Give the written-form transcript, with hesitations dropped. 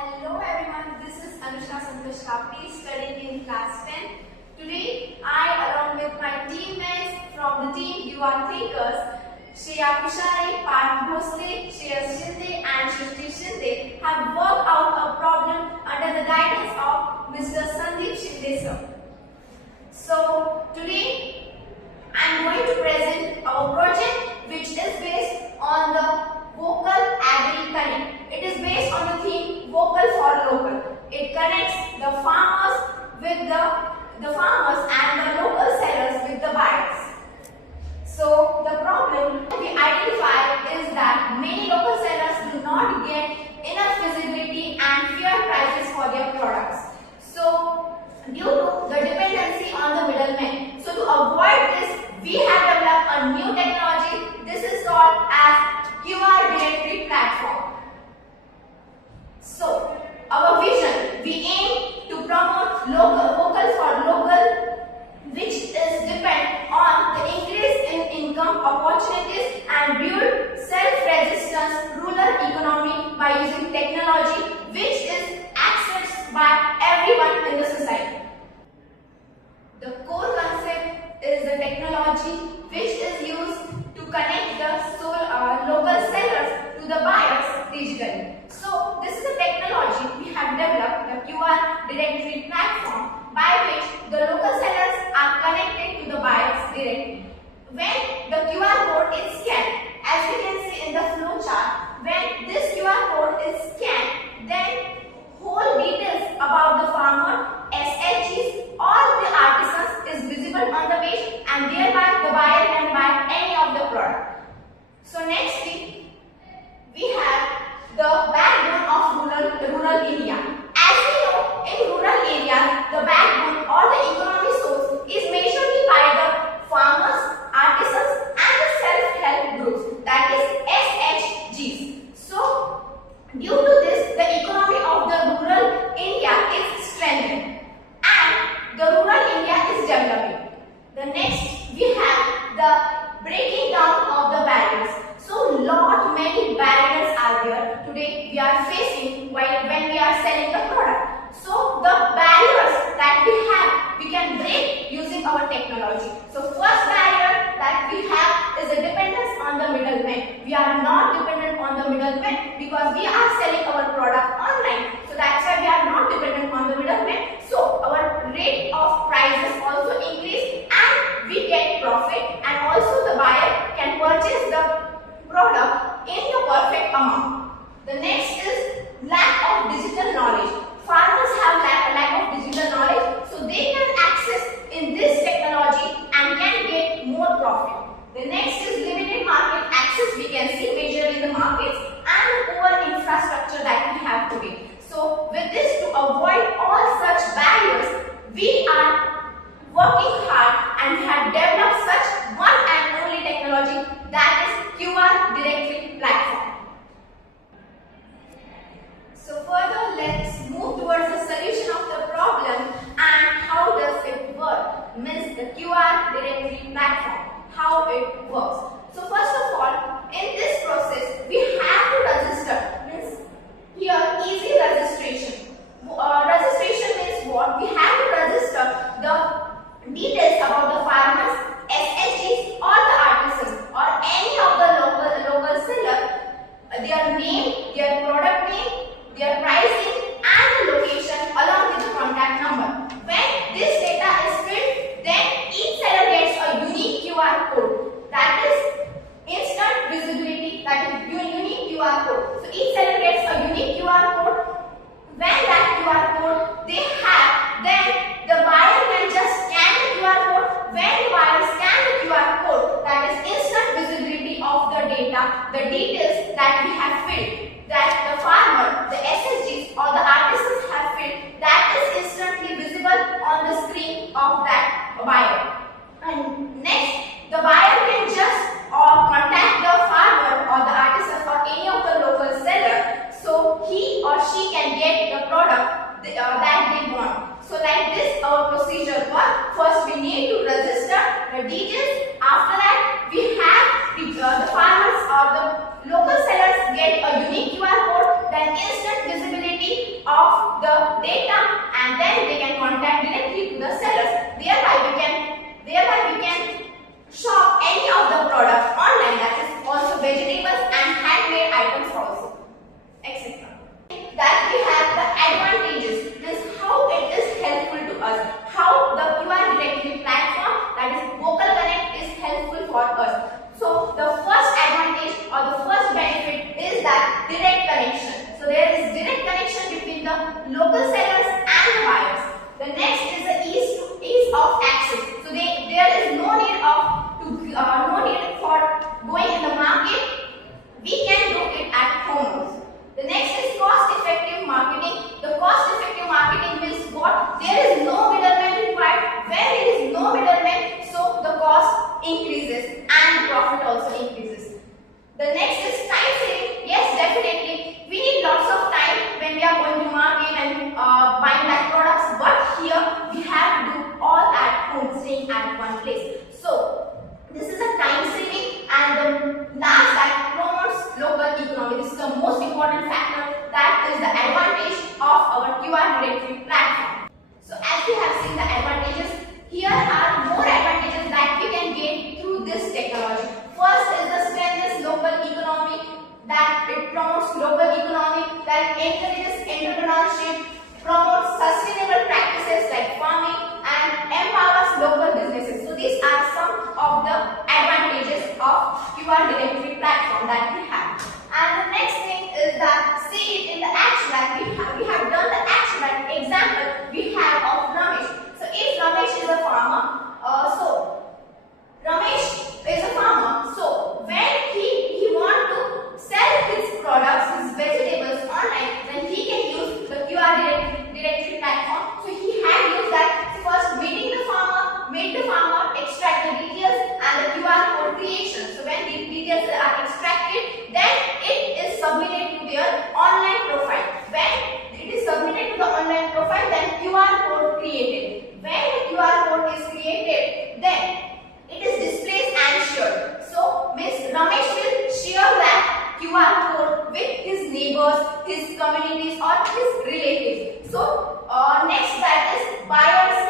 Hello everyone, this is Anushka Santosh Kapti studying in class 10. Today, I along with my teammates from the team You Are Thinkers, Shreya Kushari, Parth Bhosle, Shreyas Shinde and Shrishti Shinde have worked out a problem under the guidance of Mr. Sandeep Shinde sir. So, today I am going to present our project which is based on the Vocal Agri Connect. It is based on the theme Vocal for Local. It connects the farmers with the farmers and the local sellers with the buyers. So the problem we identify is that many local sellers do not get enough visibility and fair prices for their products. So due to the dependency on the middlemen. So to avoid this, we have developed a new technology. This is called as QR Directory Platform. So, our vision, we aim to promote vocal for local, which is depend on the increase in income opportunities and build self-resistance rural economy by using technology which is accessed by everyone in the society. The core concept is the technology which is used to connect the local sellers to the buyers digitally. So this is a technology we have developed, the QR Directory Platform, by which the local sellers are connected to the buyers directly. When the QR code is scanned, as we can see in the flow chart, when this QR code is scanned, then whole details about the farmer, SHGs or the artisans is visible on the page, and thereby the buyer can buy any of the product. So next we have the backbone of rural India. As we know, in rural areas, the backbone or the economic source is majorly by the farmers, artisans and the self-help groups, that is SHGs. So due to this, the economy of the rural India is strengthened and the rural India is developing. The next we have the breaking down of the barriers. So many barriers are there today we are facing when we are selling the product. So the barriers that we can break using our technology. So first barrier that we have is a dependence on the middlemen. We are not dependent on the middlemen because we are selling our product online. So that's why we are not dependent on the middlemen. So our rate of prices also increase and we get profit, and also the buyer can purchase the product in the perfect amount. The next is lack of digital knowledge. Farmers have lack of digital knowledge, so they can access in this technology and can get more profit. The next is limited market access. We can see majorly the markets and poor infrastructure that we have today. So with this, to avoid all such barriers, we are working hard and have developed such one and only technology, that is QR Directory Platform. So further, let's move towards the solution of the problem and how does it work, means the QR Directory Platform, how it works. So first of all, in this process, we have to register, means here easy registration. Registration means what? We have to register the details about the farmers, SHGs or the artisans or any of the local seller, their name, their product name, their pricing and the location along with the contact number. When this data is filled, then each seller gets a unique QR code, that is instant visibility, that is unique QR code. So each seller gets a unique QR code. When that QR code they have, then the buyer can just scan the QR code. When the buyer scans the QR code, that is instant visibility of the data, the details that we have filled, that the farmer, the SHGs or the artisans have filled, that is instantly visible on the screen of that buyer. And next, the buyer can just contact the farmer or the artisan or any of the local seller, so he or she can get the product that they want. So like this our procedure works. First we need to register the details. After that we have the farmers or the local sellers get a unique QR code, then instant visibility is the advantage of our QR directory platform. So as we have seen the advantages, here are more advantages that we can gain through this technology. First is the strengthens local economy, that it promotes local economy, that encourages entrepreneurship, promotes sustainable practices like farming, and empowers local businesses. So these are some of the advantages of QR directory platform that we have. And the next thing is that see it in the action, that we have done the action. Like example we have of Ramesh. So if Ramesh is a farmer, Ramesh is a farmer. So when he want to sell his products, his vegetables online, then he can use the QR directory platform. So he had used that first meet the farmer, extract the details and the QR code creation. So when the details are extracted, then it is submitted to their online profile. When it is submitted to the online profile, then QR code created. When the QR code is created, then it is displayed and shared. So Ms. Ramesh will share that QR code with his neighbors, his communities or his relatives. So next, that is buyer